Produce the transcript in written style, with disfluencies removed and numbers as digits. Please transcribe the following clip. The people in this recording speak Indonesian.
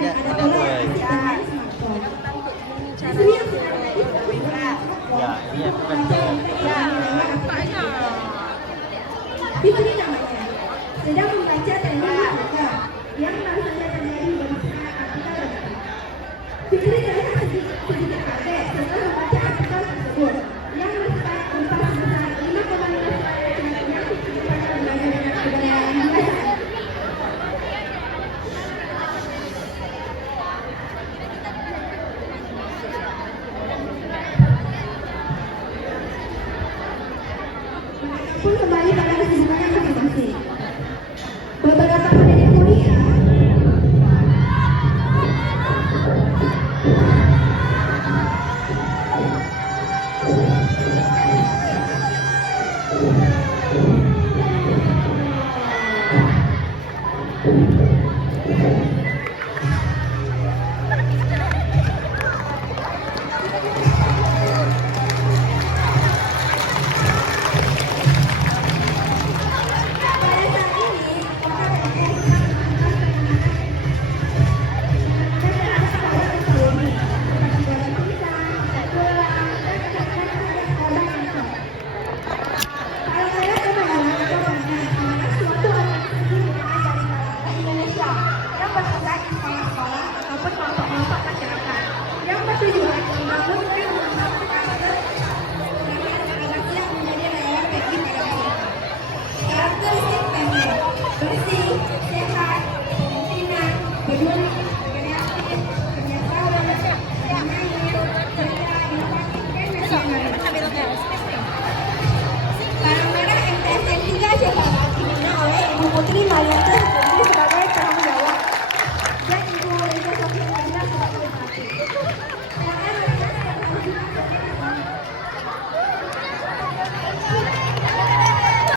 tidak gue. Ya, ini aku kan Ini namanya sedang membaca tema yang baru saja terjadi di artikel. Fitri terlihat sedikit kaget setelah membaca artikel tersebut yang berupa sebesar 5,5 yang diciptakan lembaga kebudayaan biasa. Pun kembali pada kesibukannya masing-masing. Beberapa menit kemudian, Barang merah MTSN 3 siapa?